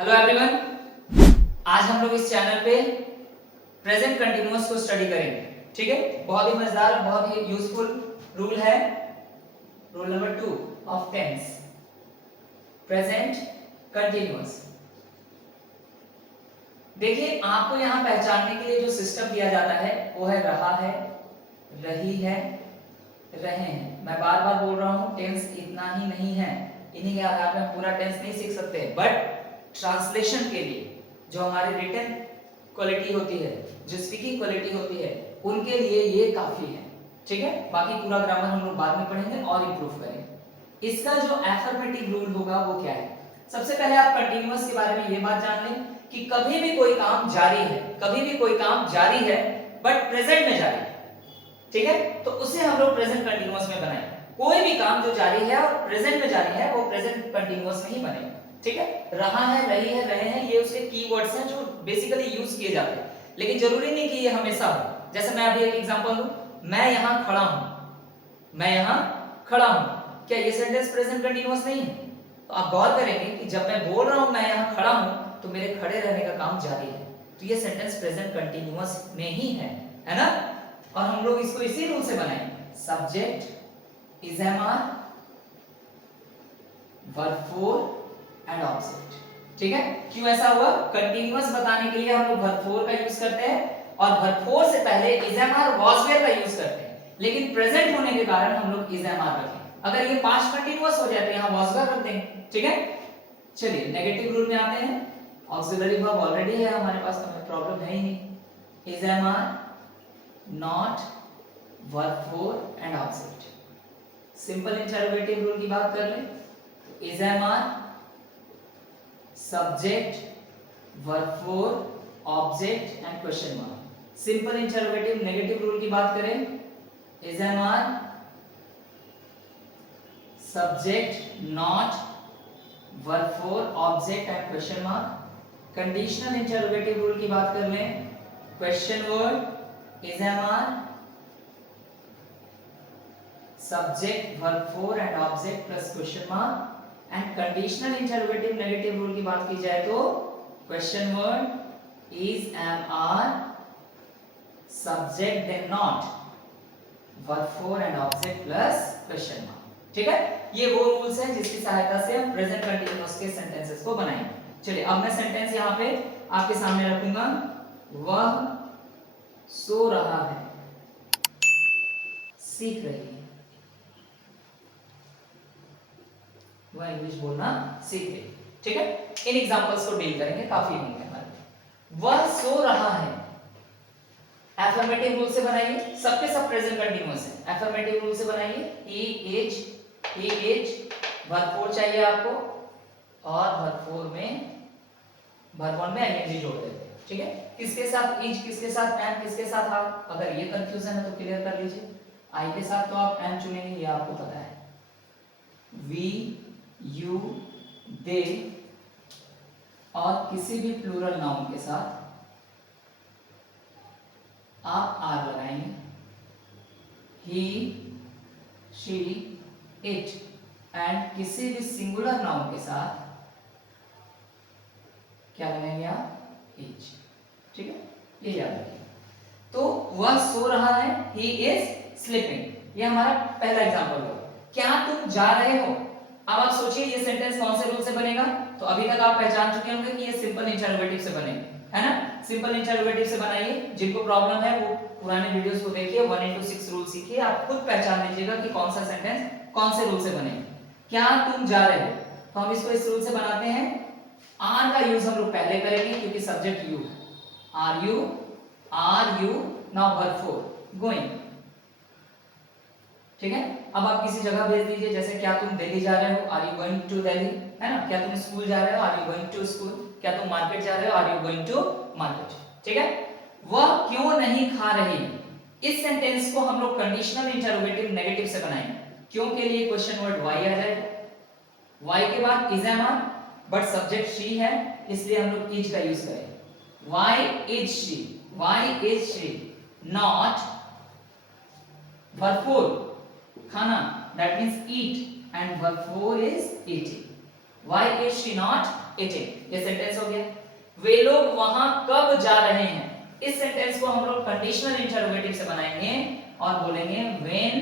Hello everyone, आज हम लोग इस चैनल पे प्रेजेंट कंटिन्यूअस को स्टडी करेंगे। ठीक है, बहुत ही मजेदार, बहुत ही यूजफुल रूल है। Rule number 2 of tense, present continuous. देखिए, आपको यहां पहचानने के लिए जो सिस्टम दिया जाता है वो है रहा है, रही है, रहे हैं। मैं बार बार बोल रहा हूं, टेंस इतना ही नहीं है, इन्हीं के आधार पर पूरा टेंस नहीं सीख सकते, बट ट्रांसलेशन के लिए जो हमारी रिटन क्वालिटी होती है, जो स्पीकिंग क्वालिटी होती है, उनके लिए ये काफी है। ठीक है, बाकी पूरा ग्रामर हम लोग बाद में पढ़ेंगे और इंप्रूव करेंगे। इसका जो एफर्मेटिव रूल होगा वो क्या है? सबसे पहले आप कंटिन्यूअस के बारे में ये बात जान लें कि कभी भी कोई काम जारी है, कभी भी कोई काम जारी है बट प्रेजेंट में जारी है। ठीक है, तो उसे हम लोग प्रेजेंट कंटिन्यूअस में बनाएं। कोई भी काम जो जारी है और प्रेजेंट में जारी है वो प्रेजेंट कंटिन्यूअस में ही बनेगा। ठीक है, रहा है, रही है, रहे हैं, ये उसके कीवर्ड्स हैं जो बेसिकली यूज किए जाते हैं, लेकिन जरूरी नहीं कि ये हमेशा हो। जैसे मैं अभी एक एग्जांपल दूं, मैं यहां खड़ा हूं, मैं यहां खड़ा हूं, क्या ये सेंटेंस प्रेजेंट कंटिन्यूअस नहीं है? तो आप गौर करेंगे कि जब मैं बोल रहा हूं मैं यहां खड़ा हूं, तो मेरे खड़े रहने का काम जारी है, तो ये सेंटेंस प्रेजेंट कंटिन्यूअस में ही है ना? और हम लोग इसको इसी रूल से बनाएंगे, subject is am are, verb four and object. ठीक है, क्यों ऐसा हुआ? कंटिन्यूअस बताने के लिए हम लोग वर्ब फोर का यूज करते हैं और वर्ब फोर से पहले is am are, was were का यूज करते हैं, लेकिन प्रेजेंट होने के कारण हम लोग इज एम आर रखें। अगर ये पास्ट कंटिन्यूअस हो जाए तो यहां वाज वेयर रख देंगे। ठीक है, चलिए नेगेटिव रूल में आते हैं। ऑक्सिलरी वर्ब ऑलरेडी है हमारे पास, तो हमें प्रॉब्लम है ही नहीं। Is am are, not, verb four and object. Simple interrogative rule की बात कर लें, is am are, subject, verb four, object and question mark. Simple interrogative negative rule की बात करें, is am are, subject, not, verb four, object and question mark. Conditional interrogative rule की बात कर लें, question word, is am are, subject, verb four and object plus question mark. And conditional interrogative negative rule की बात की जाए तो question word, is am are, subject then not, verb four and object plus question mark. ठीक है, ये वो rules हैं जिसकी सहायता से हम प्रेजेंट कंटिन्यूअस के सेंटेंसेस को बनाएंगे। चलिए, अब मैं सेंटेंस यहां पे आपके सामने रखूंगा, वह सो रहा है, सीख रही है। वह इंग्लिश बोलना सीख रही। ठीक है, इन एग्जांपल्स को डील करेंगे, काफी नहीं है हमारे। वह सो रहा है, एफर्मेटिव रूल से बनाइए, सबके सब प्रेजेंट कंटिन्यूअस है। एफर्मेटिव रूल से बनाइए, ही इज, वर्ब फोर चाहिए आपको और वर्ब फोर में, वर्ब वन में आईएनजी जोड़ देते हैं। ठीक है, किसके साथ इज, किसके साथ एम, किसके साथ आप? अगर ये कंफ्यूजन है तो क्लियर कर लीजिए। आई के साथ तो आप एम चुनेंगे, ये आपको पता है। वी, यू, दे और किसी भी प्लूरल नाउन के साथ आप आर लगाएंगे। ही, शी, इट एंड किसी भी सिंगुलर नाउन के साथ क्या लगाएंगे आप? इज। ठीक है, ये याद रखिए। तो वह सो रहा है, ही इज स्लीपिंग, ये हमारा पहला एग्जांपल हुआ। क्या तुम जा रहे हो? अब आप सोचिए ये सेंटेंस कौन से रूल से बनेगा? तो अभी तक आप पहचान चुके होंगे कि ये सिंपल इंटरोगेटिव से बनेगा, है ना? सिंपल इंटरोगेटिव से बनाइए। जिनको प्रॉब्लम है वो पुराने वीडियोस को देखिए, 1 into 6 रूल सीखिए, आप खुद पहचान लीजिएगा कि कौन सा सेंटेंस कौन से रूल से बनेगा। क्या तुम जा रहे हो, तो हम इसको इस रूल से बनाते हैं। आर का यूज हम लोग पहले करेंगे क्योंकि सब्जेक्ट यू है। Are you, now verb four, going. ठीक है, अब आप किसी जगह भेज दीजिए, जैसे क्या तुम दिल्ली जा रहे हो, are you going to Delhi, है ना? क्या तुम स्कूल जा रहे हो, are you going to school. क्या तुम मार्केट जा रहे हो, are you going to market. ठीक है, वह क्यों नहीं खा रही, इस सेंटेंस को हम लोग कंडीशनल इंटरोगेटिव नेगेटिव से बनाएंगे। क्यों के लिए क्वेश्चन वर्ड वाई आ जाएगा, वाई के बाद is am are, but subject she है, इसलिए हम लोग इज का यूज करेंगे। Why is she, not verb four, खाना, that means eat, and verb 4 is eating. Why is she not eating। ये सेंटेंस हो गया। वे लोग वहां कब जा रहे हैं, इस सेंटेंस को हम लोग कंडीशनल इंटरोगेटिव से बनाएंगे और बोलेंगे व्हेन,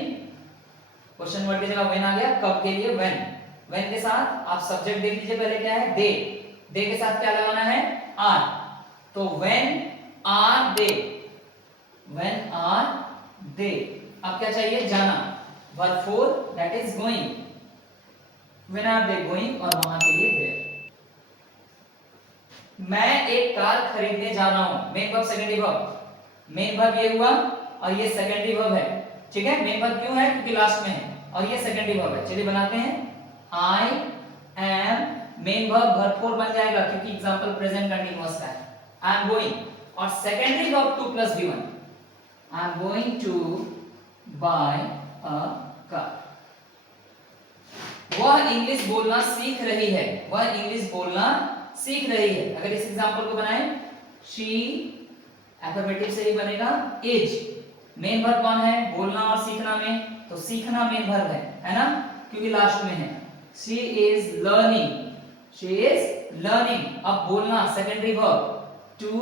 क्वेश्चन वर्ड की जगह व्हेन आ गया, कब के लिए व्हेन। व्हेन के साथ आप सब्जेक्ट देख लीजिए, पहले क्या है दे, दे के साथ क्या लगाना है आर, तो when are they, when are they. अब क्या चाहिए जाना, verb four that is going, when are they going और वहां के लिए देयर। मैं एक कार खरीदने जा रहा हूं, main verb secondary verb, main verb ये हुआ और ये सेकेंडरी वर्ब है, ठीक है। मेन वर्ब क्यों है, क्योंकि लास्ट में है, और ये सेकेंडरी वर्ब है। चलिए बनाते हैं, I am, main verb verb four बन जाएगा क्योंकि एग्जांपल प्रेजेंट कंटीन्यूअस का है, आई एम गोइंग, और secondary verb to plus V1, I am going to buy a car. वह इंग्लिश बोलना सीख रही है, वह इंग्लिश बोलना सीख रही है। अगर इस एग्जांपल को बनाएं, शी एफर्मेटिव से ही बनेगा, इज मेन वर्ब कौन है, बोलना और सीखना में, तो सीखना मेन वर्ब है ना, क्योंकि लास्ट में है। She is learning, she is learning, अब बोलना secondary verb, to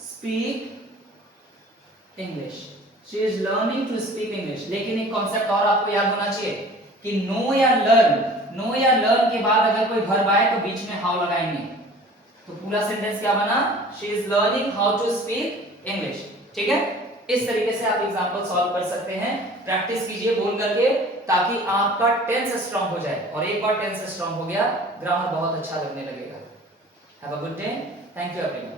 speak English, she is learning to speak English. लेकिन एक कॉन्सेप्ट और आपको याद होना चाहिए कि नो या लर्न, नो या लर्न के बाद अगर कोई वर्ब आए तो बीच में हाउ लगाएंगे, तो पूरा सेंटेंस क्या बना, she is learning how to speak English, ठीक है। इस तरीके से आप एग्जांपल सॉल्व कर सकते हैं, प्रैक्टिस कीजिए बोल करके, ताकि आपका टेंस स्ट्रांग हो जाए, और एक बार टेंस स्ट्रांग हो गया ग्रामर बहुत अच्छा लगने लगेगा। Have a good day, thank you everyone.